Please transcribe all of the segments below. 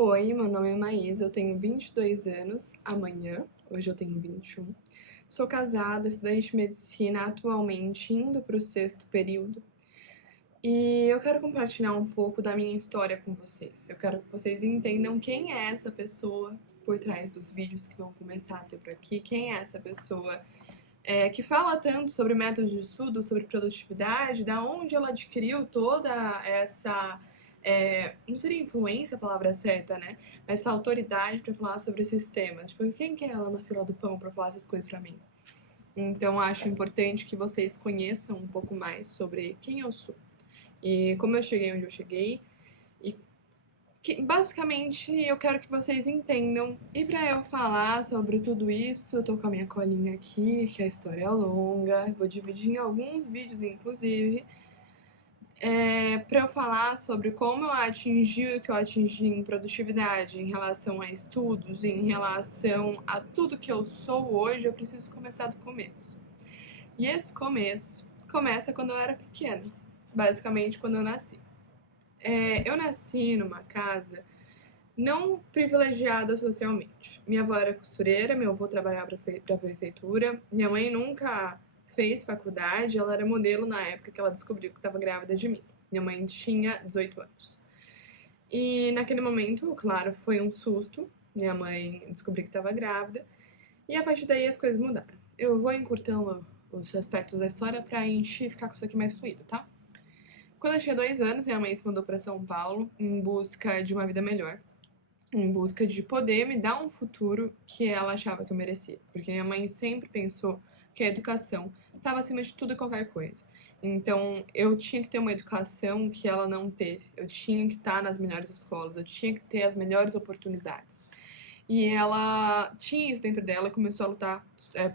Oi, meu nome é Maísa, eu tenho 22 anos, amanhã, hoje eu tenho 21. Sou casada, estudante de medicina, atualmente indo para o sexto período. E eu quero compartilhar um pouco da minha história com vocês. Eu quero que vocês entendam quem é essa pessoa por trás dos vídeos que vão começar a ter por aqui, quem é essa pessoa que fala tanto sobre métodos de estudo, sobre produtividade, da onde ela adquiriu toda essa. Não seria influência a palavra certa, né? Mas essa autoridade para falar sobre esses temas. Tipo, quem que é ela na fila do pão para falar essas coisas para mim? Então, acho importante que vocês conheçam um pouco mais sobre quem eu sou e como eu cheguei onde eu cheguei. E basicamente eu quero que vocês entendam. E para eu falar sobre tudo isso, eu tô com a minha colinha aqui, que a história é longa. Vou dividir em alguns vídeos, inclusive, para eu falar sobre como eu atingi o que eu atingi em produtividade, em relação a estudos, em relação a tudo que eu sou hoje. Eu preciso começar do começo. E esse começo começa quando eu era pequena, basicamente quando eu nasci. Eu nasci numa casa não privilegiada socialmente. Minha avó era costureira, meu avô trabalhava para a prefeitura, minha mãe nunca fez faculdade, ela era modelo na época que ela descobriu que estava grávida de mim. Minha mãe tinha 18 anos. E naquele momento, claro, foi um susto. Minha mãe descobriu que estava grávida. E a partir daí as coisas mudaram. Eu vou encurtando os aspectos da história pra gente ficar com isso aqui mais fluido, tá? Quando eu tinha 2 anos, minha mãe se mudou para São Paulo em busca de uma vida melhor, em busca de poder me dar um futuro que ela achava que eu merecia. Porque minha mãe sempre pensou que a educação estava acima de tudo e qualquer coisa. Então eu tinha que ter uma educação que ela não teve. Eu tinha que estar nas melhores escolas, eu tinha que ter as melhores oportunidades. E ela tinha isso dentro dela e começou a lutar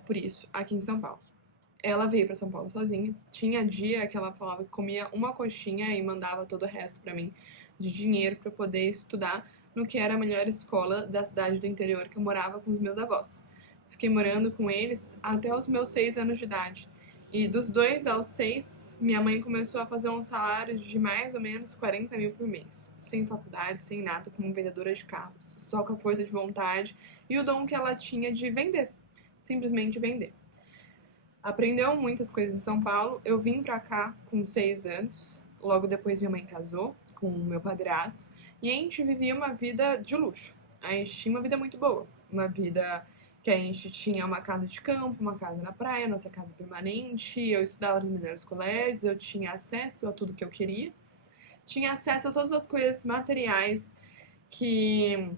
por isso aqui em São Paulo. Ela veio para São Paulo sozinha. Tinha dia que ela falava que comia uma coxinha e mandava todo o resto para mim de dinheiro para poder estudar no que era a melhor escola da cidade do interior que eu morava com os meus avós. Fiquei morando com eles até os meus 6 anos de idade. E dos 2 aos 6, minha mãe começou a fazer um salário de mais ou menos 40 mil por mês. Sem faculdade, sem nada, como vendedora de carros. Só com a força de vontade e o dom que ela tinha de vender. Simplesmente vender. Aprendeu muitas coisas em São Paulo. Eu vim pra cá com 6 anos. Logo depois minha mãe casou com o meu padrasto. E a gente vivia uma vida de luxo. A gente tinha uma vida muito boa. Uma vida que a gente tinha uma casa de campo, uma casa na praia, nossa casa permanente. Eu estudava nos melhores colégios, eu tinha acesso a tudo que eu queria. Tinha acesso a todas as coisas materiais que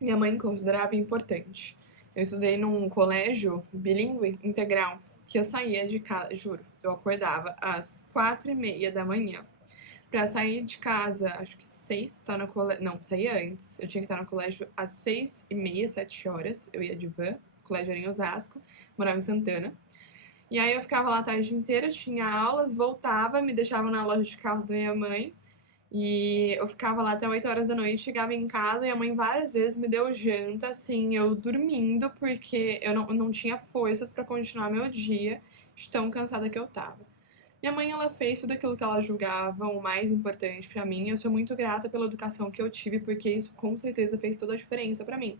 minha mãe considerava importante. Eu estudei num colégio bilíngue integral, que eu saía de casa, juro, eu acordava às 4h30 da manhã pra sair de casa, acho que 6, tá no colégio, não, saía antes, eu tinha que estar no colégio às 6h30, 7 horas, eu ia de van, o colégio era em Osasco, morava em Santana, e aí eu ficava lá a tarde inteira, tinha aulas, voltava, me deixava na loja de carros da minha mãe, e eu ficava lá até 8 horas da noite, chegava em casa e a mãe várias vezes me deu janta, assim, eu dormindo, porque eu não tinha forças pra continuar meu dia, de tão cansada que eu tava. Minha mãe, ela fez tudo aquilo que ela julgava o mais importante pra mim. Eu sou muito grata pela educação que eu tive, porque isso com certeza fez toda a diferença pra mim.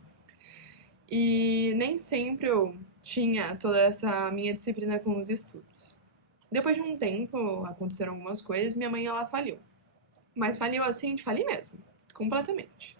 E nem sempre eu tinha toda essa minha disciplina com os estudos. Depois de um tempo, aconteceram algumas coisas, minha mãe, ela faliu. Mas faliu assim, de falir mesmo, completamente.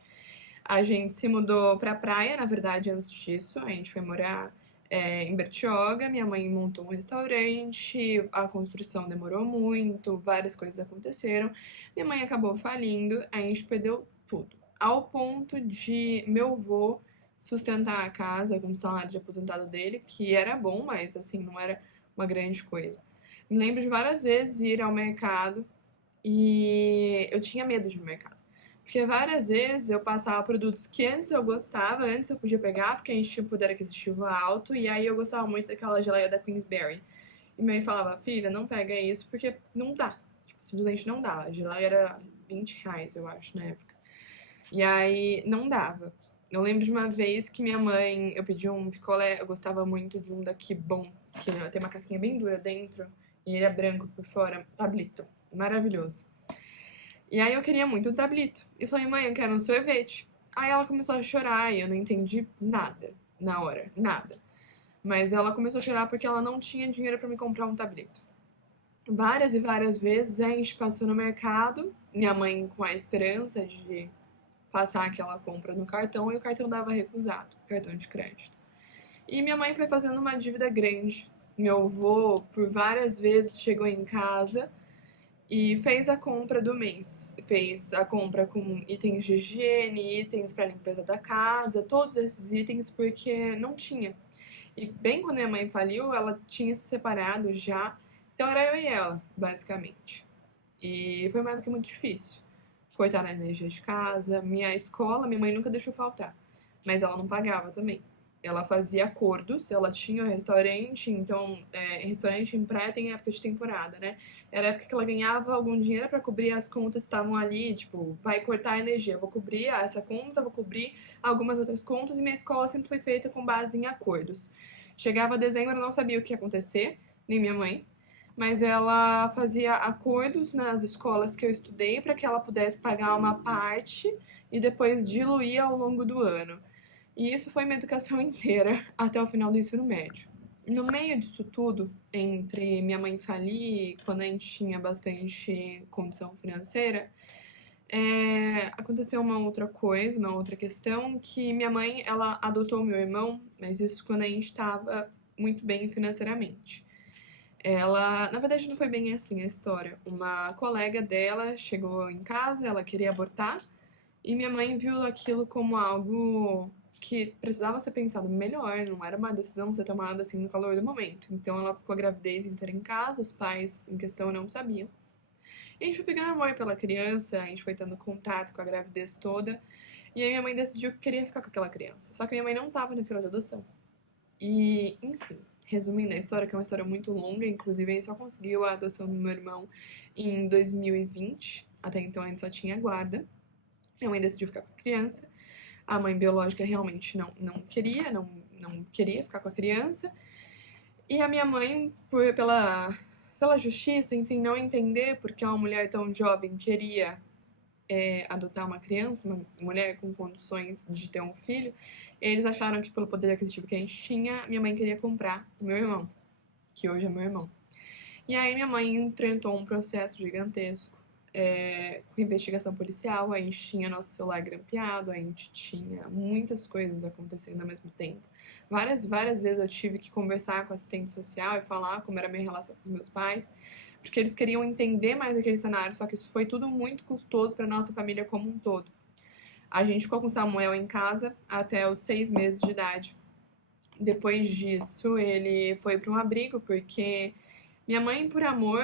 A gente se mudou pra praia, na verdade, antes disso. A gente foi morar em Bertioga. Minha mãe montou um restaurante, a construção demorou muito, várias coisas aconteceram. Minha mãe acabou falindo, a gente perdeu tudo. Ao ponto de meu avô sustentar a casa com o salário de aposentado dele, que era bom, mas assim, não era uma grande coisa. Me lembro de várias vezes ir ao mercado e eu tinha medo de ir no mercado. Porque várias vezes eu passava produtos que antes eu gostava, antes eu podia pegar, porque a gente tinha um poder aquisitivo alto, e aí eu gostava muito daquela geleia da Queensberry. E minha mãe falava, filha, não pega isso, porque não dá. Tipo, simplesmente não dá. A geleia era R$ 20, eu acho, na época. E aí não dava. Eu lembro de uma vez que minha mãe, eu pedi um picolé, eu gostava muito de um da Kibon, que tem uma casquinha bem dura dentro, e ele é branco por fora, tablito. Maravilhoso. E aí eu queria muito um tablito. E falei, mãe, eu quero um sorvete. Aí ela começou a chorar e eu não entendi nada na hora, nada. Mas ela começou a chorar porque ela não tinha dinheiro pra me comprar um tablete. Várias e várias vezes a gente passou no mercado, minha mãe com a esperança de passar aquela compra no cartão e o cartão dava recusado, cartão de crédito. E minha mãe foi fazendo uma dívida grande. Meu avô, por várias vezes, chegou em casa e fez a compra do mês. Fez a compra com itens de higiene, itens para limpeza da casa, todos esses itens porque não tinha. E bem quando minha mãe faliu, ela tinha se separado já. Então era eu e ela, basicamente. E foi uma época muito difícil. Cortaram a energia de casa, minha escola, minha mãe nunca deixou faltar. Mas ela não pagava também. Ela fazia acordos, ela tinha um restaurante, então, restaurante em praia tem época de temporada, né? Era a época que ela ganhava algum dinheiro para cobrir as contas que estavam ali, tipo, vai cortar a energia, vou cobrir essa conta, vou cobrir algumas outras contas, e minha escola sempre foi feita com base em acordos. Chegava dezembro, eu não sabia o que ia acontecer, nem minha mãe, mas ela fazia acordos nas escolas que eu estudei para que ela pudesse pagar uma parte e depois diluir ao longo do ano. E isso foi minha educação inteira até o final do ensino médio. No meio disso tudo, entre minha mãe falir, quando a gente tinha bastante condição financeira, aconteceu uma outra coisa, uma outra questão, que minha mãe, ela adotou meu irmão, mas isso quando a gente estava muito bem financeiramente. Ela, na verdade, não foi bem assim a história. Uma colega dela chegou em casa, ela queria abortar, e minha mãe viu aquilo como algo que precisava ser pensado melhor, não era uma decisão ser tomada assim no calor do momento. Então ela ficou a gravidez inteira em casa, os pais em questão não sabiam. E a gente foi pegando amor pela criança, a gente foi tendo contato com a gravidez toda, e aí minha mãe decidiu que queria ficar com aquela criança. Só que minha mãe não estava na fila de adoção. E, enfim, resumindo a história, que é uma história muito longa, inclusive a gente só conseguiu a adoção do meu irmão em 2020, até então a gente só tinha guarda. Minha mãe decidiu ficar com a criança. A mãe biológica realmente não queria ficar com a criança. E a minha mãe, pela justiça, enfim, não entender porque uma mulher tão jovem queria adotar uma criança, uma mulher com condições de ter um filho, eles acharam que pelo poder aquisitivo que a gente tinha, minha mãe queria comprar o meu irmão, que hoje é meu irmão. E aí minha mãe enfrentou um processo gigantesco com investigação policial, a gente tinha nosso celular grampeado, a gente tinha muitas coisas acontecendo ao mesmo tempo. Várias vezes eu tive que conversar com a assistente social e falar como era a minha relação com os meus pais, porque eles queriam entender mais aquele cenário, só que isso foi tudo muito custoso para nossa família como um todo. A gente ficou com o Samuel em casa até os 6 meses de idade. Depois disso, ele foi para um abrigo, porque minha mãe, por amor,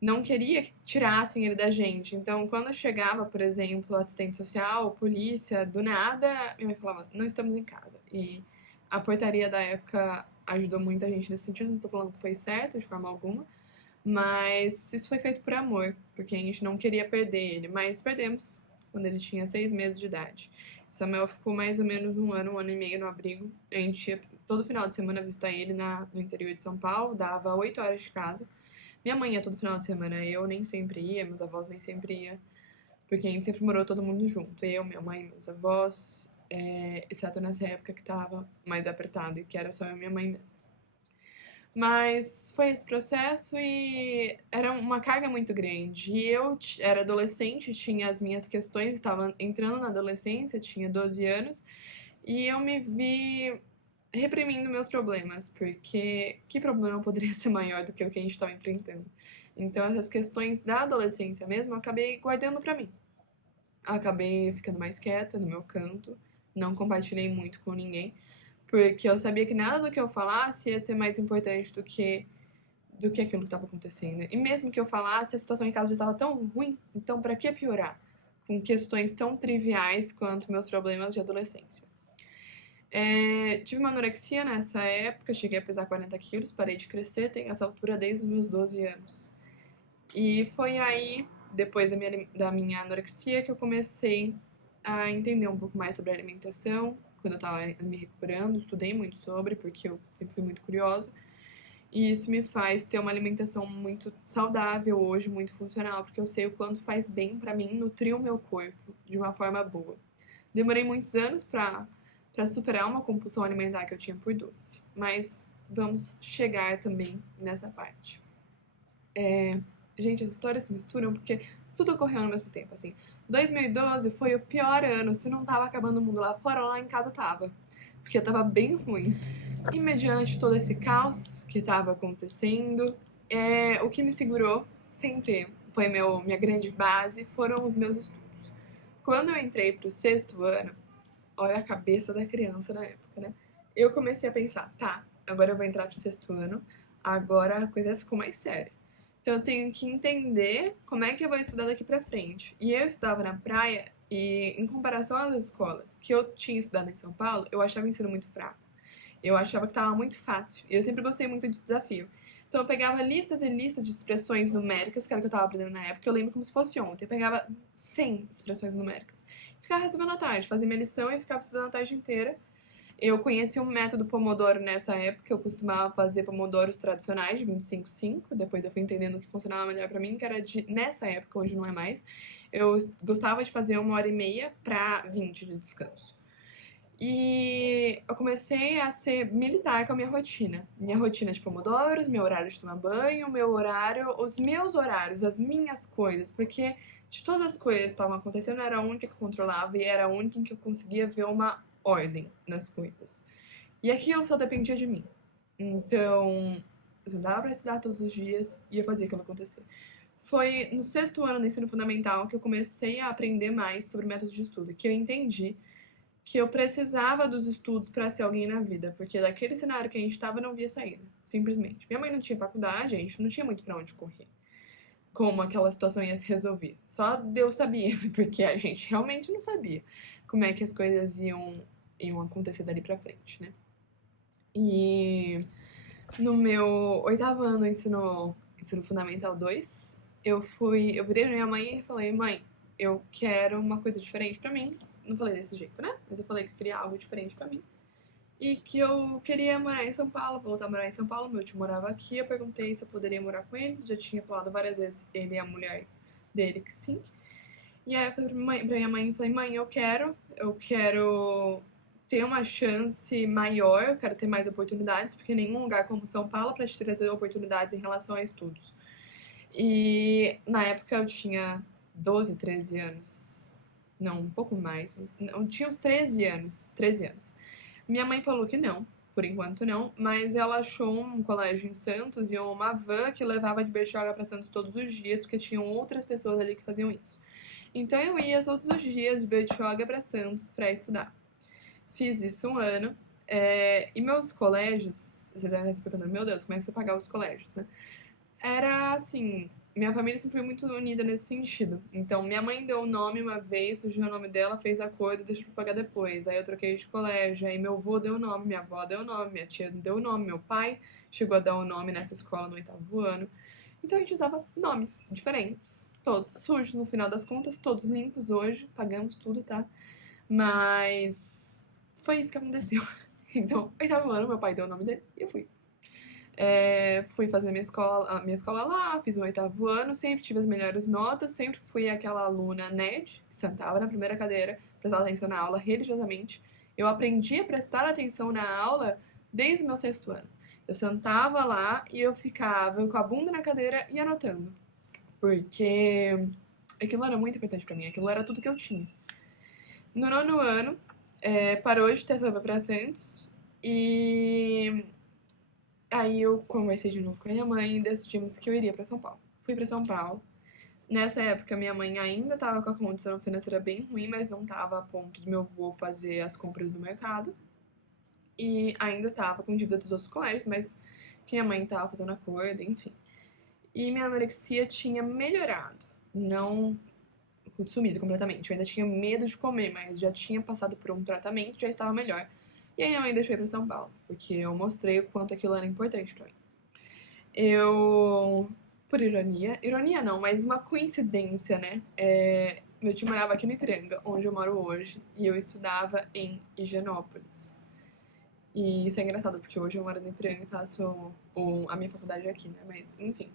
não queria que tirassem ele da gente. Então, quando chegava, por exemplo, assistente social, polícia, do nada, minha mãe falava, não estamos em casa. E a portaria da época ajudou muita gente nesse sentido, não tô falando que foi certo de forma alguma, mas isso foi feito por amor, porque a gente não queria perder ele, mas perdemos quando ele tinha 6 meses de idade. Samuel ficou mais ou menos um ano e meio no abrigo. A gente ia todo final de semana visitar ele no interior de São Paulo, dava 8 horas de casa. Minha mãe ia todo final de semana, eu nem sempre ia, meus avós nem sempre ia, porque a gente sempre morou todo mundo junto, eu, minha mãe, meus avós, exceto nessa época que tava mais apertado e que era só eu e minha mãe mesmo. Mas foi esse processo e era uma carga muito grande. E eu era adolescente, tinha as minhas questões, estava entrando na adolescência, tinha 12 anos, e eu me vi reprimindo meus problemas, porque que problema poderia ser maior do que o que a gente estava enfrentando? Então, essas questões da adolescência mesmo, eu acabei guardando pra mim. Acabei ficando mais quieta no meu canto, não compartilhei muito com ninguém, porque eu sabia que nada do que eu falasse ia ser mais importante do que aquilo que estava acontecendo. E mesmo que eu falasse, a situação em casa já estava tão ruim, então para que piorar? Com questões tão triviais quanto meus problemas de adolescência. Tive uma anorexia nessa época, cheguei a pesar 40 quilos, parei de crescer, tenho essa altura desde os meus 12 anos. E foi aí, depois da minha anorexia, que eu comecei a entender um pouco mais sobre a alimentação, quando eu estava me recuperando, estudei muito sobre, porque eu sempre fui muito curiosa. E isso me faz ter uma alimentação muito saudável hoje, muito funcional, porque eu sei o quanto faz bem para mim nutrir o meu corpo de uma forma boa. Demorei muitos anos pra superar uma compulsão alimentar que eu tinha por doce, mas vamos chegar também nessa parte. Gente, as histórias se misturam porque tudo ocorreu ao mesmo tempo, assim. 2012 foi o pior ano, se não tava acabando o mundo lá fora, lá em casa tava. Porque tava bem ruim. E mediante todo esse caos que tava acontecendo, o que me segurou sempre foi minha grande base, foram os meus estudos. Quando eu entrei pro sexto ano, olha a cabeça da criança na época, né? Eu comecei a pensar, tá, agora eu vou entrar pro sexto ano, agora a coisa ficou mais séria. Então eu tenho que entender como é que eu vou estudar daqui pra frente. E eu estudava na praia e, em comparação às escolas que eu tinha estudado em São Paulo, eu achava o ensino muito fraco. Eu achava que estava muito fácil. E eu sempre gostei muito de desafio. Então eu pegava listas e listas de expressões numéricas, que era o que eu estava aprendendo na época, eu lembro como se fosse ontem. Eu pegava 100 expressões numéricas. Ficava resolvendo à tarde, fazia minha lição e ficava estudando a tarde inteira. Eu conheci o método Pomodoro nessa época, eu costumava fazer Pomodoros tradicionais de 25/5, depois eu fui entendendo o que funcionava melhor pra mim, que era nessa época, hoje não é mais, eu gostava de fazer 1h30 pra 20 de descanso. E eu comecei a ser militar com a minha rotina. Minha rotina de pomodoros, meu horário de tomar banho, meu horário, os meus horários, as minhas coisas, porque de todas as coisas que estavam acontecendo, era a única que eu controlava e era a única em que eu conseguia ver uma ordem nas coisas. E aquilo só dependia de mim. Então, eu sentava pra estudar todos os dias e eu fazia aquilo acontecer. Foi no sexto ano do ensino fundamental que eu comecei a aprender mais sobre métodos de estudo, que eu entendi que eu precisava dos estudos para ser alguém na vida, porque daquele cenário que a gente estava eu não via saída, simplesmente. Minha mãe não tinha faculdade, a gente não tinha muito para onde correr. Como aquela situação ia se resolver. Só Deus sabia, porque a gente realmente não sabia como é que as coisas iam acontecer dali pra frente, né? E no meu oitavo ano, ensino fundamental 2, eu virei pra minha mãe e falei, mãe, eu quero uma coisa diferente pra mim. Não falei desse jeito, né? Mas eu falei que eu queria algo diferente pra mim. E que eu queria morar em São Paulo, voltar a morar em São Paulo. Meu tio morava aqui, eu perguntei se eu poderia morar com ele. Já tinha falado várias vezes, ele e a mulher dele, que sim. E aí eu falei pra minha mãe, falei, mãe, eu quero ter uma chance maior, eu quero ter mais oportunidades, porque nenhum lugar como São Paulo para te trazer oportunidades em relação a estudos. E na época eu tinha 12, 13 anos. Não, um pouco mais. Eu tinha uns 13 anos. 13 anos. Minha mãe falou que não, por enquanto não, mas ela achou um colégio em Santos e uma van que levava de Bertioga para Santos todos os dias, porque tinham outras pessoas ali que faziam isso. Então eu ia todos os dias de Bertioga para Santos para estudar. Fiz isso um ano. E meus colégios, você deve estar se perguntando, meu Deus, como é que você pagava os colégios, né? Era assim, minha família sempre foi muito unida nesse sentido. Então, minha mãe deu o nome uma vez, surgiu o nome dela, fez acordo, deixa eu pagar depois. Aí eu troquei de colégio, aí meu avô deu o nome, minha avó deu o nome, minha tia deu o nome, meu pai chegou a dar o nome nessa escola no oitavo ano. Então a gente usava nomes diferentes, todos sujos no final das contas, todos limpos hoje, pagamos tudo, tá? Mas foi isso que aconteceu. Então, oitavo ano, meu pai deu o nome dele e eu fui. Fui fazer minha escola lá, fiz o oitavo ano, sempre tive as melhores notas, sempre fui aquela aluna nerd, que sentava na primeira cadeira, prestava atenção na aula religiosamente. Eu aprendi a prestar atenção na aula desde o meu sexto ano. Eu sentava lá e eu ficava com a bunda na cadeira e anotando, porque aquilo era muito importante pra mim, aquilo era tudo que eu tinha. No nono ano, parou de ter samba pra Santos e aí eu conversei de novo com a minha mãe e decidimos que eu iria pra São Paulo. Fui pra São Paulo. Nessa época, minha mãe ainda estava com a condição financeira bem ruim, mas não estava a ponto do meu avô fazer as compras no mercado. E ainda estava com dívida dos outros colégios, mas que minha mãe estava fazendo acordo, enfim. E minha anorexia tinha melhorado, não sumido completamente. Eu ainda tinha medo de comer, mas já tinha passado por um tratamento, já estava melhor. E aí minha mãe deixou eu ir pra São Paulo, porque eu mostrei o quanto aquilo era importante pra mim. Eu, por ironia não, mas uma coincidência, né? Meu tio morava aqui no Ipiranga, onde eu moro hoje, e eu estudava em Higienópolis. E isso é engraçado, porque hoje eu moro no Ipiranga e faço a minha faculdade aqui, né? Mas, enfim.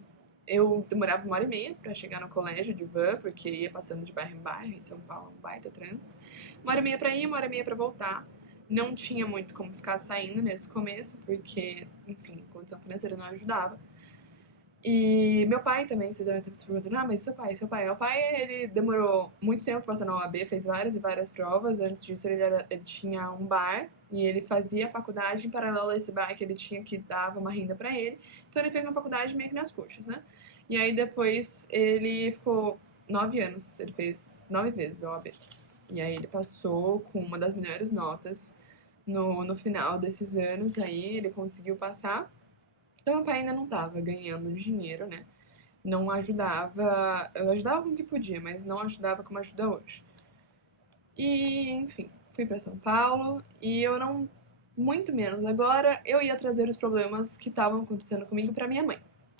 Eu demorava 1h30 pra chegar no colégio de van, porque ia passando de bairro em bairro, em São Paulo, um baita trânsito. 1h30 pra ir, 1h30 pra voltar. Não tinha muito como ficar saindo nesse começo, porque, enfim, condição financeira não ajudava. E meu pai também, você deve estar se perguntando, ah, mas seu pai, ele demorou muito tempo pra passar na OAB, fez várias e várias provas. Antes disso, ele tinha um bar e ele fazia a faculdade em paralelo a esse bar que ele tinha, que dava uma renda pra ele. Então ele fez uma faculdade meio que nas coxas, né? E aí depois ele ficou 9 anos, ele fez 9 vezes a OAB. E aí ele passou com uma das melhores notas no final desses anos, aí ele conseguiu passar. Então, meu pai ainda não estava ganhando dinheiro, né? Não ajudava, eu ajudava com o que podia, mas não ajudava como ajuda hoje. E, enfim, fui para São Paulo e eu não, muito menos agora, eu ia trazer os problemas que estavam acontecendo comigo para minha mãe.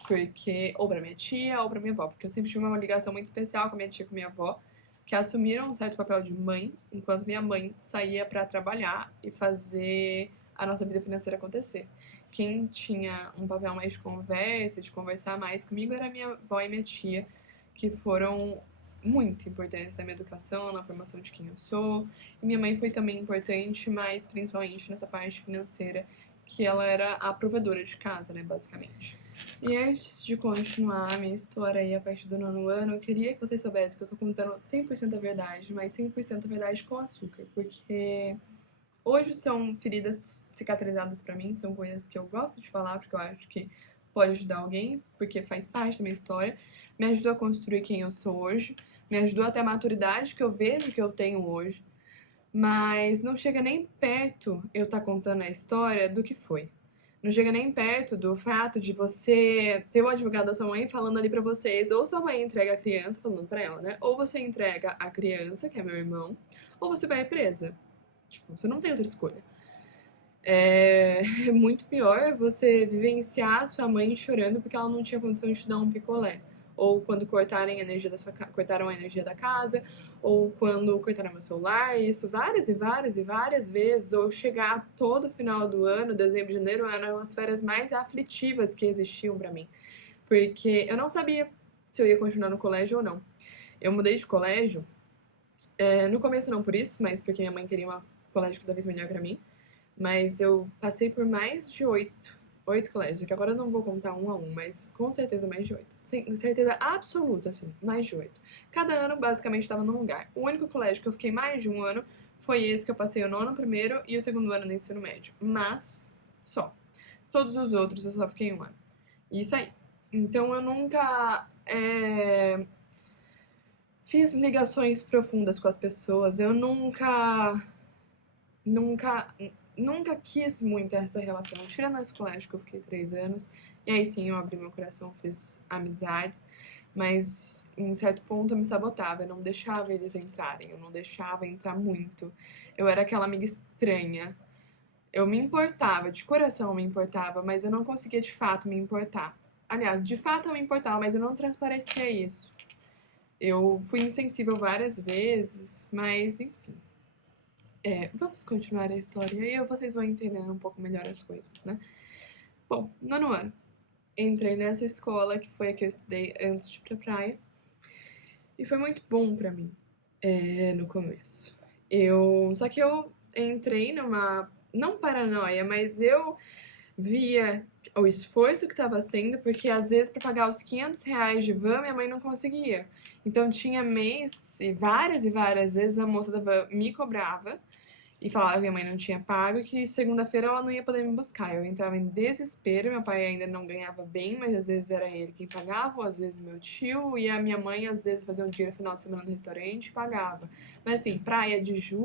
Porque, ou para minha tia ou para minha avó, porque eu sempre tive uma ligação muito especial com a minha tia e com a minha avó, que assumiram um certo papel de mãe, enquanto minha mãe saía para trabalhar e fazer a nossa vida financeira acontecer. Quem tinha um papel mais de conversa, de conversar mais comigo, era minha avó e minha tia, que foram muito importantes na minha educação, na formação de quem eu sou. E minha mãe foi também importante, mas principalmente nessa parte financeira, que ela era a provedora de casa, né, basicamente. E antes de continuar a minha história aí a partir do 9º ano, eu queria que vocês soubessem que eu tô contando 100% a verdade, mas 100% a verdade com açúcar, porque hoje são feridas cicatrizadas pra mim, são coisas que eu gosto de falar, porque eu acho que pode ajudar alguém, porque faz parte da minha história, me ajudou a construir quem eu sou hoje, me ajudou até a maturidade que eu vejo que eu tenho hoje, mas não chega nem perto eu estar contando a história do que foi. Não chega nem perto do fato de você ter o advogado da sua mãe falando ali pra vocês, ou sua mãe entrega a criança, falando pra ela, né? Ou você entrega a criança, que é meu irmão, ou você vai presa. Tipo, você não tem outra escolha. É muito pior você vivenciar sua mãe chorando porque ela não tinha condição de te dar um picolé. Ou quando cortarem a energia cortaram a energia da casa, ou quando cortaram meu celular, isso várias e várias e várias vezes, ou chegar todo final do ano, dezembro, janeiro, eram as férias mais aflitivas que existiam pra mim. Porque eu não sabia se eu ia continuar no colégio ou não. Eu mudei de colégio, no começo não por isso, mas porque minha mãe queria um colégio cada vez melhor pra mim. Mas eu passei por mais de 8 colégios, que agora eu não vou contar um a um, mas com certeza mais de 8. Sim, certeza absoluta, assim, mais de 8. Cada ano, basicamente, estava num lugar. O único colégio que eu fiquei mais de um ano foi esse que eu passei o 9º primeiro e o 2º ano no ensino médio. Mas, só. Todos os outros eu só fiquei um ano. Isso aí. Então eu nunca fiz ligações profundas com as pessoas. Eu nunca, nunca quis muito essa relação. Tirando esse colégio que eu fiquei 3 anos, e aí sim eu abri meu coração, fiz amizades, mas em certo ponto eu me sabotava, eu não deixava eles entrarem, eu não deixava entrar muito. Eu era aquela amiga estranha. Eu me importava, de coração eu me importava, mas eu não conseguia de fato me importar. Aliás, de fato eu me importava, mas eu não transparecia isso. Eu fui insensível várias vezes, mas enfim. Vamos continuar a história e aí vocês vão entendendo um pouco melhor as coisas, né? Bom, 9º ano. Entrei nessa escola que foi a que eu estudei antes de ir pra praia. E foi muito bom pra mim, no começo. Só que eu entrei numa, não paranoia, mas eu via o esforço que estava sendo, porque às vezes para pagar os R$ 500 de van, minha mãe não conseguia. Então tinha mês, e várias vezes a moça da van me cobrava e falava que minha mãe não tinha pago e que segunda-feira ela não ia poder me buscar. Eu entrava em desespero, meu pai ainda não ganhava bem, mas às vezes era ele quem pagava, ou às vezes meu tio, e a minha mãe às vezes fazia um dia no final de semana no restaurante e pagava. Mas assim, praia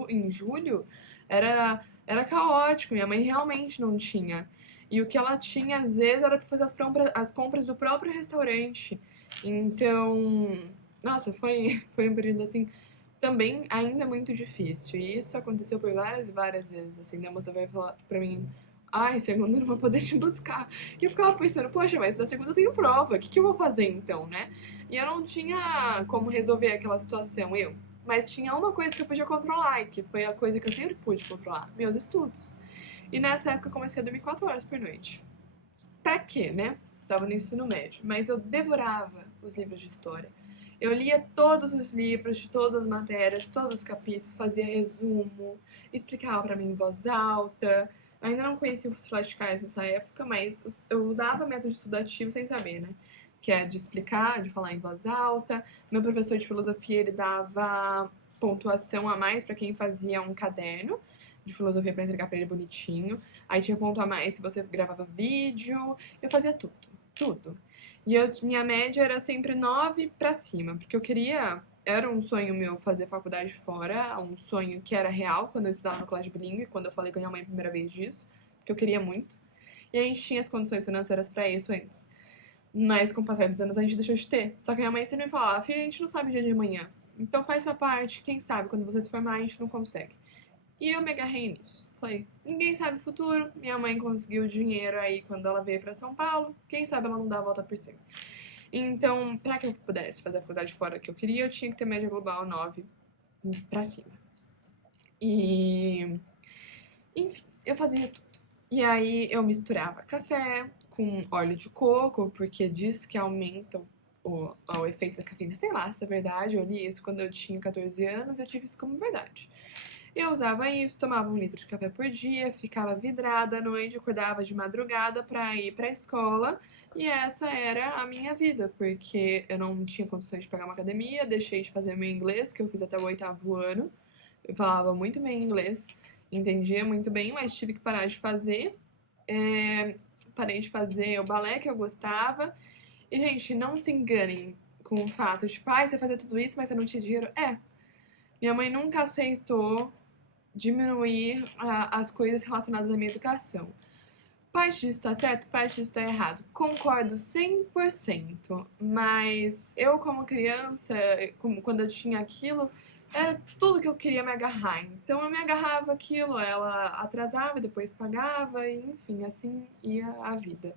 em julho era caótico, minha mãe realmente não tinha. E o que ela tinha, às vezes, era pra fazer as compras do próprio restaurante. Então, nossa, foi um período, assim, também ainda muito difícil. E isso aconteceu por várias e várias vezes, assim, a moça vai falar pra mim, ai, segunda eu não vou poder te buscar. E eu ficava pensando, poxa, mas na segunda eu tenho prova, o que eu vou fazer então, né? E eu não tinha como resolver aquela situação, mas tinha uma coisa que eu podia controlar, e que foi a coisa que eu sempre pude controlar, meus estudos. E nessa época eu comecei a dormir 4 horas por noite. Pra quê, né? estava no ensino médio, mas eu devorava os livros de história. Eu lia todos os livros de todas as matérias, todos os capítulos, fazia resumo, explicava para mim em voz alta. Eu ainda não conhecia os flashcards nessa época, mas eu usava método estudativo sem saber, né? Que é de explicar, de falar em voz alta. Meu professor de filosofia, ele dava pontuação a mais para quem fazia um caderno de filosofia para entregar para ele bonitinho. Aí tinha ponto a mais se você gravava vídeo. Eu fazia tudo, tudo. E minha média era sempre 9 pra cima, porque eu queria. Era um sonho meu fazer faculdade fora, um sonho que era real quando eu estudava no colégio bilíngue, quando eu falei com a minha mãe a primeira vez disso, porque eu queria muito. E a gente tinha as condições financeiras pra isso antes. Mas com o passar dos anos a gente deixou de ter. Só que a minha mãe sempre me falava: filha, a gente não sabe o dia de amanhã. Então faz sua parte, quem sabe quando você se formar a gente não consegue. E eu me agarrei nisso. Falei, ninguém sabe o futuro. Minha mãe conseguiu dinheiro aí quando ela veio pra São Paulo. Quem sabe ela não dá a volta por cima. Então, pra que eu pudesse fazer a faculdade fora que eu queria, eu tinha que ter média global 9 pra cima. E, enfim, eu fazia tudo. E aí eu misturava café com óleo de coco, porque diz que aumenta o efeito da cafeína. Sei lá se é verdade, eu li isso quando eu tinha 14 anos e eu tive isso como verdade. Eu usava isso, tomava 1 litro de café por dia, ficava vidrada à noite, acordava de madrugada pra ir pra escola. E essa era a minha vida, porque eu não tinha condições de pagar uma academia, deixei de fazer meu inglês, que eu fiz até o 8º ano. Eu falava muito bem inglês, entendia muito bem, mas tive que parar de fazer. Parei de fazer o balé que eu gostava. E, gente, não se enganem com o fato de, tipo, você fazia tudo isso, mas você não tinha dinheiro. Minha mãe nunca aceitou diminuir as coisas relacionadas à minha educação. Parte disso tá certo, parte disso tá errado. Concordo 100%, mas eu como criança, quando eu tinha aquilo, era tudo que eu queria me agarrar. Então eu me agarrava aquilo, ela atrasava e depois pagava, e enfim, assim ia a vida.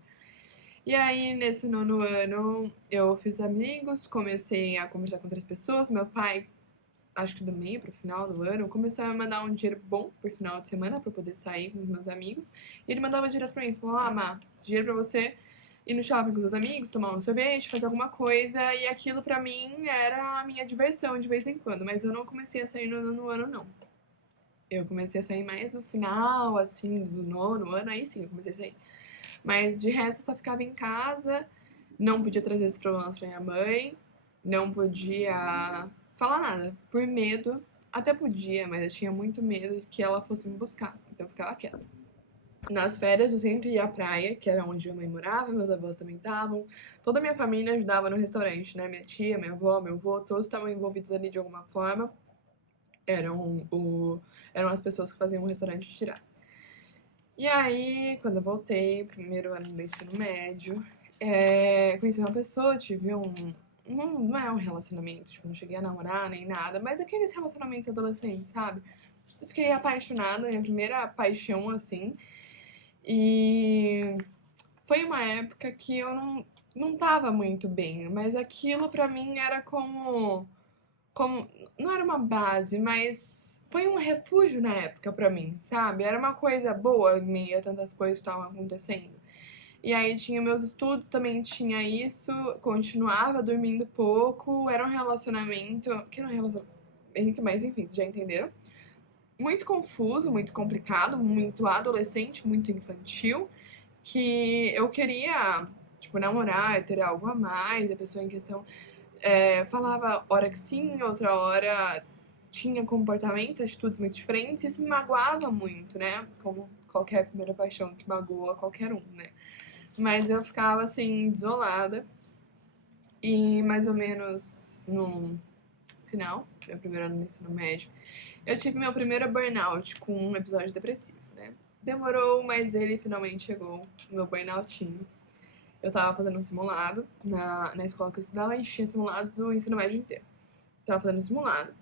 E aí, nesse 9º ano, eu fiz amigos, comecei a conversar com outras pessoas. Meu pai, acho que do meio pro final do ano, começou a me mandar um dinheiro bom por final de semana pra eu poder sair com os meus amigos. E ele mandava direto pra mim, falou: Má, esse dinheiro pra você ir no shopping com os seus amigos, tomar um sorvete, fazer alguma coisa. E aquilo pra mim era a minha diversão de vez em quando. Mas eu não comecei a sair no 9º ano, não. Eu comecei a sair mais no final, assim, do 9º ano, aí sim eu comecei a sair. Mas de resto eu só ficava em casa, não podia trazer esses problemas pra minha mãe, não podia falar nada, por medo. Até podia, mas eu tinha muito medo de que ela fosse me buscar, então eu ficava quieta. Nas férias eu sempre ia à praia, que era onde minha mãe morava, meus avós também estavam. Toda a minha família ajudava no restaurante, né? Minha tia, minha avó, meu avô, todos estavam envolvidos ali de alguma forma. Eram as pessoas que faziam o restaurante girar. E aí, quando eu voltei, primeiro ano do ensino médio, conheci uma pessoa, tive não é um relacionamento, tipo, não cheguei a namorar nem nada, mas aqueles relacionamentos adolescentes, sabe? Eu fiquei apaixonada, minha primeira paixão, assim, e foi uma época que eu não tava muito bem, mas aquilo pra mim era como não era uma base, mas foi um refúgio na época pra mim, sabe? Era uma coisa boa em meio a tantas coisas que estavam acontecendo. E aí tinha meus estudos, também tinha isso, continuava dormindo pouco, era um relacionamento, que não é um relacionamento, mas enfim, vocês já entenderam. Muito confuso, muito complicado, muito adolescente, muito infantil, que eu queria, tipo, namorar, ter algo a mais, a pessoa em questão falava hora que sim, outra hora tinha comportamentos, atitudes muito diferentes, isso me magoava muito, né? Como qualquer primeira paixão que magoa qualquer um, né? Mas eu ficava assim, desolada. E mais ou menos no final, meu primeiro ano no ensino médio, eu tive meu primeiro burnout com um episódio depressivo, né? Demorou, mas ele finalmente chegou, o meu burnoutinho. Eu tava fazendo um simulado na escola que eu estudava, a gente tinha simulados o ensino médio inteiro. Tava fazendo um simulado.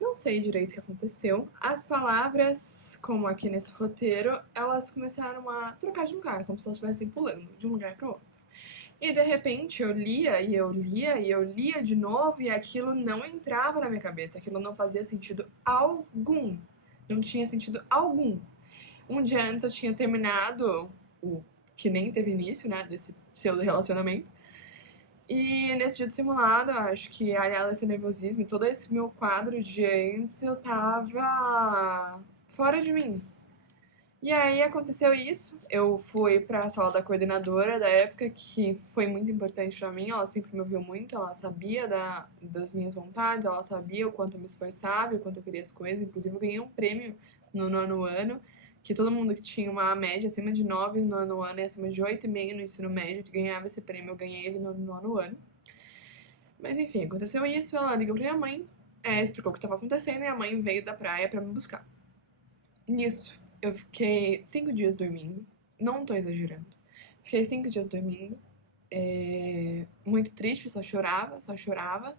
Não sei direito o que aconteceu. As palavras, como aqui nesse roteiro, elas começaram a trocar de lugar, como se elas estivessem pulando de um lugar para o outro. E de repente eu lia e eu lia e eu lia de novo e aquilo não entrava na minha cabeça, aquilo não fazia sentido algum. Não tinha sentido algum. Um dia antes eu tinha terminado o que nem teve início, né, desse pseudo-relacionamento. E nesse dia do simulado, eu acho que aliado a esse nervosismo e todo esse meu quadro de antes, eu tava fora de mim. E aí aconteceu isso, eu fui pra sala da coordenadora da época, que foi muito importante pra mim, ela sempre me ouviu muito, ela sabia das minhas vontades, ela sabia o quanto eu me esforçava, o quanto eu queria as coisas, inclusive eu ganhei um prêmio no nono ano, que todo mundo que tinha uma média acima de 9 no nono ano e acima de 8,5 no ensino médio ganhava esse prêmio, eu ganhei ele no nono ano. Mas enfim, aconteceu isso, ela ligou pra minha mãe, explicou o que estava acontecendo e a mãe veio da praia pra me buscar. Nisso, eu fiquei 5 dias dormindo, não tô exagerando. Fiquei 5 dias dormindo, muito triste, só chorava, só chorava.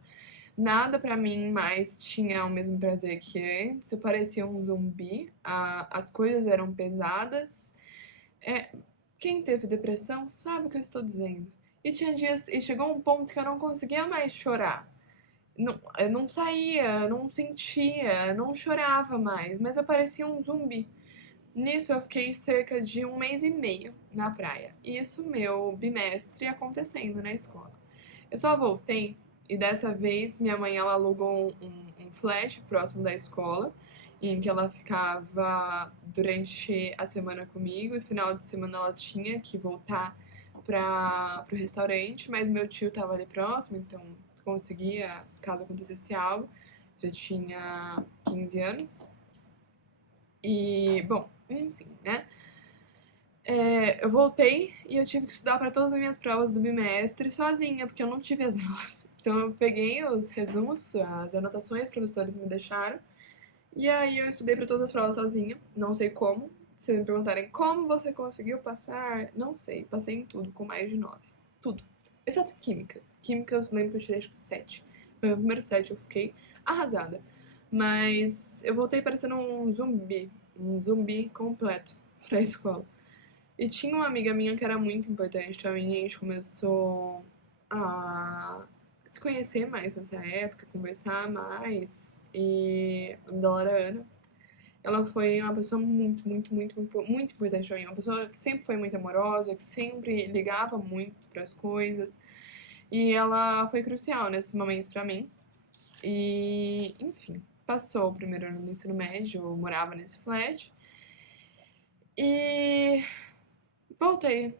Nada pra mim mais tinha o mesmo prazer que antes, eu parecia um zumbi, as coisas eram pesadas. É, quem teve depressão sabe o que eu estou dizendo. E tinha dias, e chegou um ponto que eu não conseguia mais chorar. Não, eu não saía, não sentia, não chorava mais, mas eu parecia um zumbi. Nisso eu fiquei cerca de 1 mês e meio na praia. Isso meu bimestre acontecendo na escola. Eu só voltei e dessa vez minha mãe ela alugou um flat próximo da escola, em que ela ficava durante a semana comigo e final de semana ela tinha que voltar para o restaurante, mas meu tio estava ali próximo, então conseguia, caso acontecesse algo. Já tinha 15 anos. E, bom, enfim, né? Eu voltei e eu tive que estudar para todas as minhas provas do bimestre sozinha, porque eu não tive as aulas. Então eu peguei os resumos, as anotações que os professores me deixaram, e aí eu estudei para todas as provas sozinha, não sei como. Se me perguntarem como você conseguiu passar, não sei, passei em tudo com mais de 9. Tudo. Exceto química. Química eu lembro que eu tirei tipo 7. Foi o meu primeiro 7, eu fiquei arrasada. Mas eu voltei parecendo um zumbi completo pra escola. E tinha uma amiga minha que era muito importante pra mim, a gente começou a se conhecer mais nessa época, conversar mais, e o nome dela era Ana. Ela foi uma pessoa muito, muito, muito, muito, muito importante pra mim, uma pessoa que sempre foi muito amorosa, que sempre ligava muito pras coisas, e ela foi crucial nesses momentos pra mim. E, enfim, passou o primeiro ano do ensino médio, eu morava nesse flat, e voltei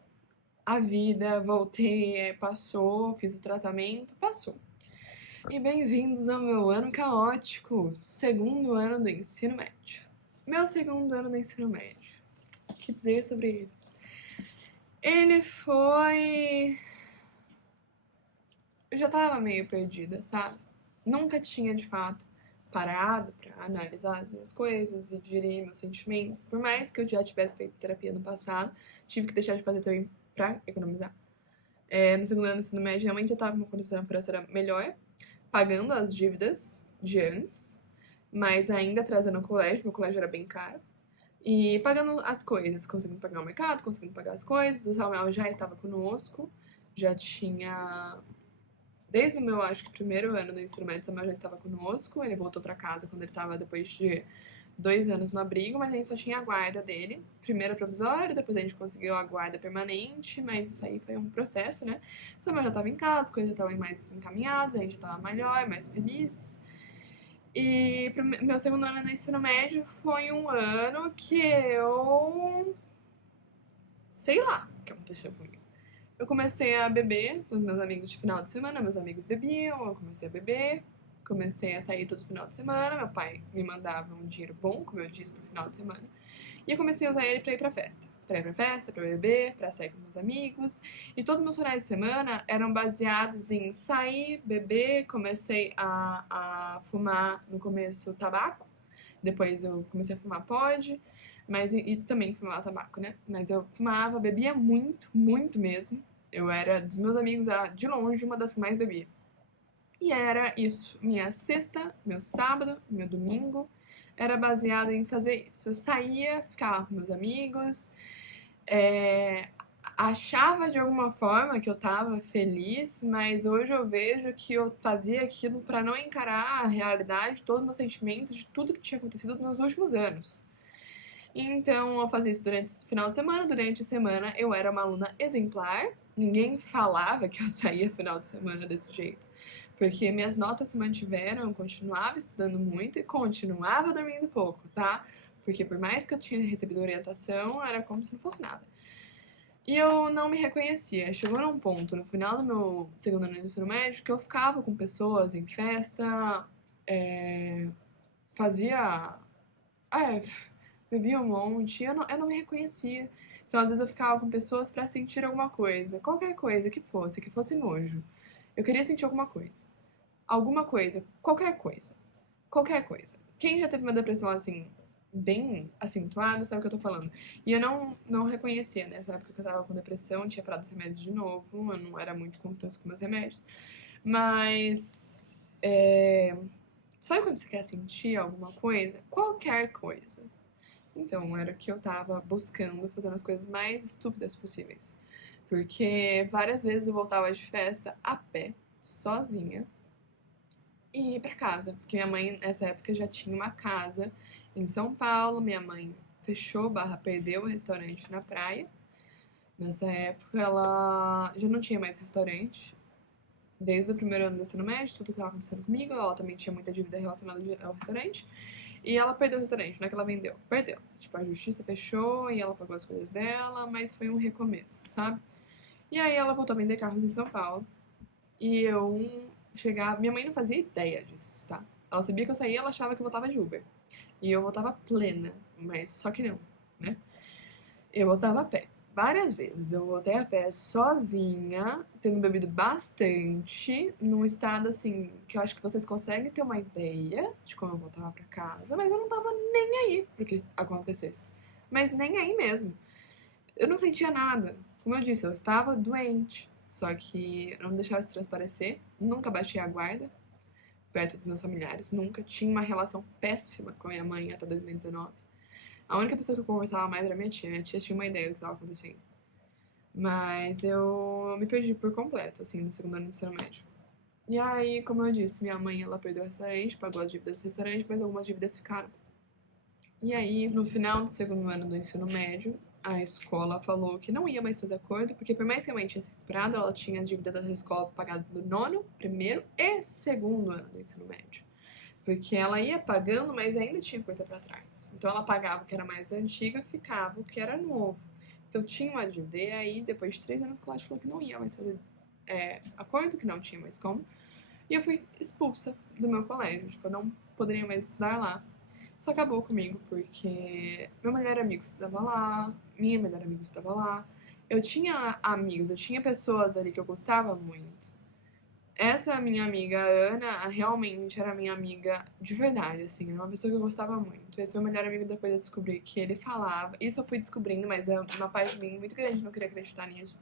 a vida, voltei, passou, fiz o tratamento, passou. E bem-vindos ao meu ano caótico, segundo ano do ensino médio. Meu segundo ano do ensino médio. O que dizer sobre ele? Ele foi. Eu já tava meio perdida, sabe? Nunca tinha de fato parado pra analisar as minhas coisas e digerir meus sentimentos. Por mais que eu já tivesse feito terapia no passado, tive que deixar de fazer também pra economizar. No segundo ano do ensino médio, realmente eu tava com uma condição financeira melhor, pagando as dívidas de antes, mas ainda trazendo o colégio, meu colégio era bem caro. E pagando as coisas, conseguindo pagar o mercado, conseguindo pagar as coisas. O Samuel já estava conosco, já tinha. Desde o meu, acho que, primeiro ano do ensino médio, o Samuel já estava conosco. Ele voltou para casa quando ele estava depois de 2 anos no abrigo, mas a gente só tinha a guarda dele. Primeiro provisório, depois a gente conseguiu a guarda permanente, mas isso aí foi um processo, né? O Samuel já estava em casa, as coisas já estavam mais encaminhadas, a gente já estava melhor, mais feliz. E meu segundo ano no ensino médio foi um ano que eu. Sei lá o que aconteceu comigo. Eu comecei a beber com os meus amigos de final de semana, meus amigos bebiam, eu comecei a beber, comecei a sair todo final de semana, meu pai me mandava um dinheiro bom, como eu disse, pro final de semana, e eu comecei a usar ele pra ir pra festa. Pra ir pra festa, pra beber, pra sair com meus amigos. E todos os meus finais de semana eram baseados em sair, beber. Comecei a fumar no começo tabaco, depois eu comecei a fumar pod, mas e também fumava tabaco, né? Mas eu fumava, bebia muito, muito mesmo. Eu era, dos meus amigos, de longe, uma das que mais bebia. E era isso. Minha sexta, meu sábado, meu domingo era baseado em fazer isso. Eu saía, ficava com meus amigos, achava de alguma forma que eu tava feliz, mas hoje eu vejo que eu fazia aquilo para não encarar a realidade, todos os meus sentimentos, de tudo que tinha acontecido nos últimos anos. Então eu fazia isso durante o final de semana, durante a semana eu era uma aluna exemplar, ninguém falava que eu saía final de semana desse jeito. Porque minhas notas se mantiveram, eu continuava estudando muito e continuava dormindo pouco, tá? Porque por mais que eu tinha recebido orientação, era como se não fosse nada. E eu não me reconhecia. Chegou num ponto, no final do meu segundo ano de ensino médio, que eu ficava com pessoas em festa, fazia. É, bebia um monte, eu não me reconhecia. Então, às vezes, eu ficava com pessoas pra sentir alguma coisa, qualquer coisa que fosse nojo. Eu queria sentir alguma coisa. Alguma coisa, qualquer coisa. Qualquer coisa. Quem já teve uma depressão assim, bem acentuada, sabe o que eu tô falando. E eu não reconhecia nessa época que eu tava com depressão, tinha parado os remédios de novo, eu não era muito constante com meus remédios. Mas. Sabe quando você quer sentir alguma coisa? Qualquer coisa. Então, era o que eu tava buscando, fazendo as coisas mais estúpidas possíveis. Porque várias vezes eu voltava de festa a pé, sozinha, e ir pra casa. Porque minha mãe, nessa época, já tinha uma casa em São Paulo. Minha mãe fechou, barra, perdeu o restaurante na praia. Nessa época, ela já não tinha mais restaurante. Desde o primeiro ano do ensino médio, tudo estava acontecendo comigo. Ela também tinha muita dívida relacionada ao restaurante. E ela perdeu o restaurante, não é que ela vendeu. Perdeu. Tipo, a justiça fechou e ela pagou as coisas dela, mas foi um recomeço, sabe? E aí ela voltou a vender carros em São Paulo. E eu chegava. Minha mãe não fazia ideia disso, tá? Ela sabia que eu saía, ela achava que eu voltava de Uber. E eu voltava plena, mas só que não, né? Eu voltava a pé. Várias vezes eu voltei a pé sozinha, tendo bebido bastante, num estado assim, que eu acho que vocês conseguem ter uma ideia de como eu voltava pra casa, mas eu não tava nem aí pro que acontecesse. Mas nem aí mesmo. Eu não sentia nada. Como eu disse, eu estava doente. Só que eu não deixava isso transparecer. Nunca baixei a guarda perto dos meus familiares. Nunca. Tinha uma relação péssima com a minha mãe até 2019. A única pessoa que eu conversava mais era minha tia. Minha tia tinha uma ideia do que estava acontecendo. Mas eu me perdi por completo, assim, no segundo ano do ensino médio. E aí, como eu disse, minha mãe, ela perdeu o restaurante, pagou as dívidas do restaurante, mas algumas dívidas ficaram. E aí, no final do segundo ano do ensino médio, a escola falou que não ia mais fazer acordo, porque por mais que a mãe tinha se recuperado, ela tinha as dívidas da escola pagadas do nono, primeiro e segundo ano do ensino médio. Porque ela ia pagando, mas ainda tinha coisa pra trás. Então ela pagava o que era mais antigo e ficava o que era novo. Então tinha uma dívida. E aí, depois de 3 anos, o colégio falou que não ia mais fazer acordo, que não tinha mais como. E eu fui expulsa do meu colégio. Tipo, eu não poderia mais estudar lá. Isso acabou comigo, porque meu melhor amigo estudava lá, minha melhor amiga estudava lá. Eu tinha amigos, eu tinha pessoas ali que eu gostava muito. Essa minha amiga, a Ana, realmente era minha amiga de verdade, assim, era uma pessoa que eu gostava muito. Esse meu melhor amigo, depois eu descobri que ele falava, isso eu fui descobrindo, mas é uma parte de mim muito grande, não queria acreditar nisso.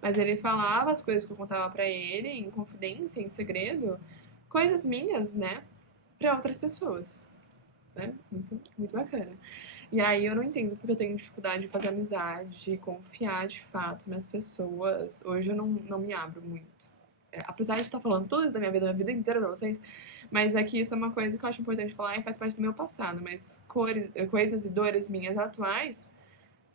Mas ele falava as coisas que eu contava pra ele, em confidência, em segredo, coisas minhas, né, pra outras pessoas, né? Muito, muito bacana. E aí eu não entendo porque eu tenho dificuldade de fazer amizade, de confiar de fato nas pessoas. Hoje eu não me abro muito. Apesar de estar falando tudo isso da minha vida inteira pra vocês, mas é que isso é uma coisa que eu acho importante falar e faz parte do meu passado. Mas coisas e dores minhas atuais,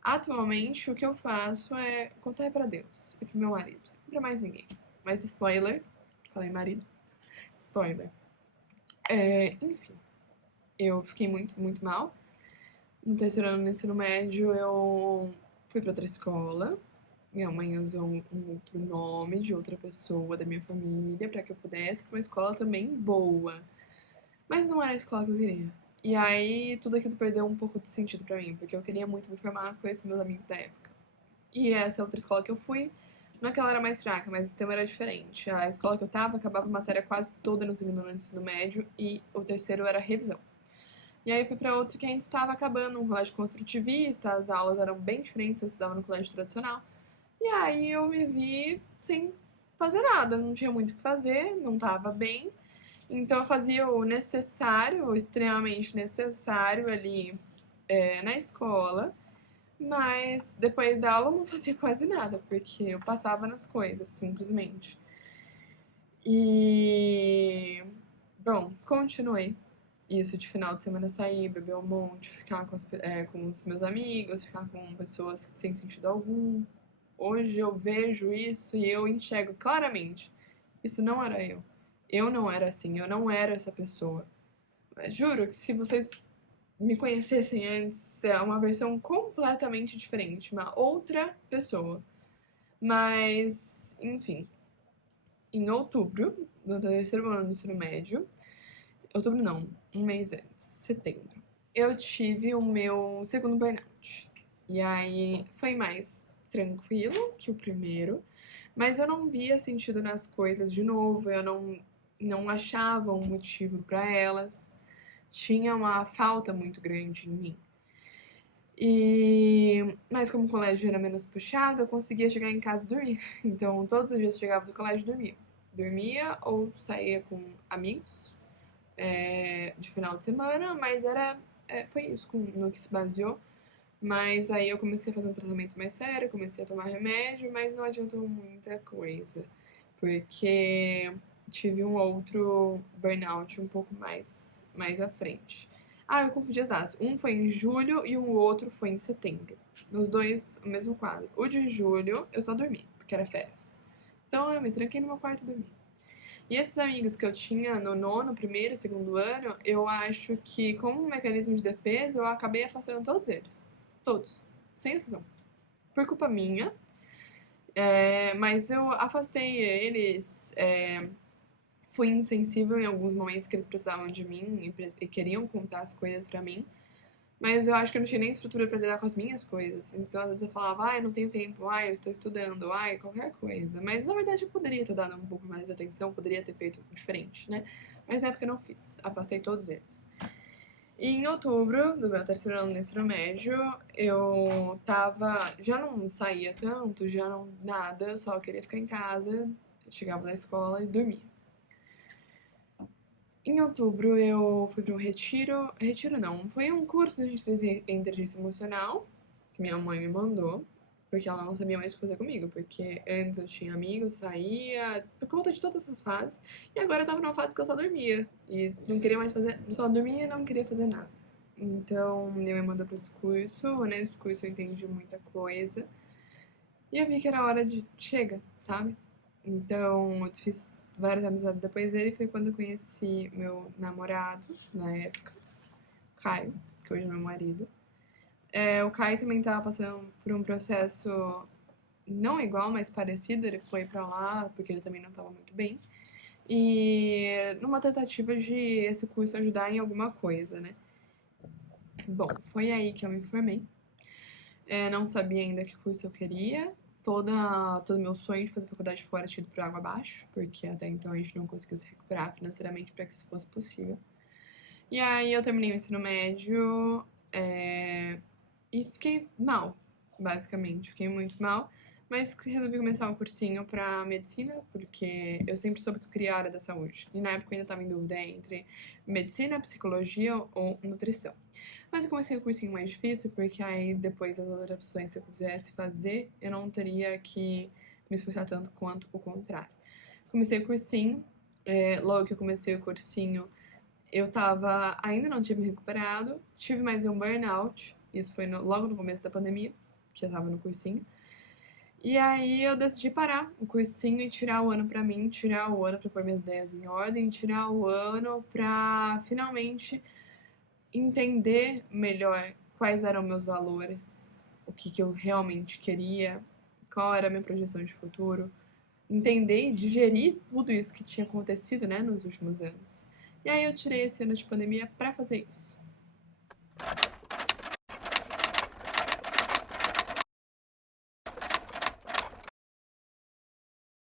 atualmente o que eu faço é contar pra Deus e pro meu marido. E pra mais ninguém. Mas spoiler, falei marido, spoiler. Enfim, eu fiquei muito, muito mal. No terceiro ano do ensino médio, eu fui pra outra escola. Minha mãe usou um outro nome de outra pessoa da minha família para que eu pudesse ir pra uma escola também boa. Mas não era a escola que eu queria. E aí tudo aquilo perdeu um pouco de sentido pra mim, porque eu queria muito me formar com esses meus amigos da época. E essa outra escola que eu fui, não é que ela era mais fraca, mas o sistema era diferente. A escola que eu tava acabava a matéria quase toda no segundo ano do ensino médio e o terceiro era revisão. E aí eu fui pra outro que ainda estava acabando, um colégio construtivista, as aulas eram bem diferentes, eu estudava no colégio tradicional. E aí eu me vi sem fazer nada, não tinha muito o que fazer, não tava bem. Então eu fazia o necessário, o extremamente necessário ali na escola, mas depois da aula eu não fazia quase nada, porque eu passava nas coisas, simplesmente. E. Bom, continuei. Isso de final de semana sair, beber um monte, ficar com os meus amigos, ficar com pessoas sem sentido algum. Hoje eu vejo isso e eu enxergo claramente. Isso não era eu. Eu não era assim, eu não era essa pessoa. Mas juro que se vocês me conhecessem antes, é uma versão completamente diferente, uma outra pessoa. Mas, enfim, em outubro, no terceiro ano do ensino médio, outubro não, um mês antes, setembro, eu tive o meu segundo burnout. E aí foi mais tranquilo que o primeiro, mas eu não via sentido nas coisas de novo, eu não achava um motivo para elas, tinha uma falta muito grande em mim. Mas como o colégio era menos puxado, eu conseguia chegar em casa e dormir. Então todos os dias eu chegava do colégio e dormia. Dormia ou saía com amigos de final de semana, mas foi isso no que se baseou. Mas aí eu comecei a fazer um tratamento mais sério, comecei a tomar remédio, mas não adiantou muita coisa, porque tive um outro burnout um pouco mais à frente. Ah, eu confundi as datas. Um foi em julho e o outro foi em setembro. Nos dois, o mesmo quadro. O de julho eu só dormi, porque era férias. Então eu me tranquei no meu quarto e dormi. E esses amigos que eu tinha no nono, primeiro e segundo ano, eu acho que, como um mecanismo de defesa, eu acabei afastando todos eles. Todos. Sem exceção. Por culpa minha. Mas eu afastei eles. Fui insensível em alguns momentos que eles precisavam de mim e queriam contar as coisas pra mim. Mas eu acho que eu não tinha nem estrutura pra lidar com as minhas coisas. Então, às vezes eu falava, ai, não tenho tempo, ai, eu estou estudando, ai, qualquer coisa. Mas, na verdade, eu poderia ter dado um pouco mais de atenção, poderia ter feito diferente, né? Mas na época eu não fiz. Afastei todos eles. E em outubro do meu terceiro ano do ensino médio, eu tava. Já não saía tanto, já não. Nada, só queria ficar em casa, chegava da escola e dormia. Em outubro eu fui para um retiro. Retiro não, foi um curso de inteligência emocional que minha mãe me mandou, porque ela não sabia mais o que fazer comigo, porque antes eu tinha amigos, saía, por conta de todas essas fases, e agora eu tava numa fase que eu só dormia e não queria mais fazer, só dormia e não queria fazer nada. Então, minha mãe mandou para esse curso, nesse curso eu entendi muita coisa, e eu vi que era hora de chega, sabe? Então, eu fiz várias amizades depois dele. Foi quando eu conheci meu namorado, na época, Caio, que hoje é meu marido. O Caio também estava passando por um processo não igual, mas parecido. Ele foi pra lá porque ele também não estava muito bem. E numa tentativa de esse curso ajudar em alguma coisa, né? Bom, foi aí que eu me formei. Não sabia ainda que curso eu queria. Todo meu sonho de fazer faculdade fora tinha ido por água abaixo, porque até então a gente não conseguiu se recuperar financeiramente para que isso fosse possível. E aí eu terminei o ensino médio e fiquei mal, basicamente. Fiquei muito mal, mas resolvi começar um cursinho para medicina, porque eu sempre soube que eu queria a área da saúde. E na época eu ainda estava em dúvida entre medicina, psicologia ou nutrição. Mas eu comecei o cursinho mais difícil, porque aí depois as outras opções, se eu quisesse fazer, eu não teria que me esforçar tanto quanto o contrário. Comecei o cursinho, logo que eu comecei o cursinho, ainda não tinha me recuperado, tive mais um burnout, isso foi logo no começo da pandemia, que eu tava no cursinho. E aí eu decidi parar o cursinho e tirar o ano pra mim, tirar o ano pra pôr minhas ideias em ordem, tirar o ano pra finalmente entender melhor quais eram meus valores, o que eu realmente queria, qual era a minha projeção de futuro, entender e digerir tudo isso que tinha acontecido, né, nos últimos anos. E aí eu tirei esse ano de pandemia para fazer isso.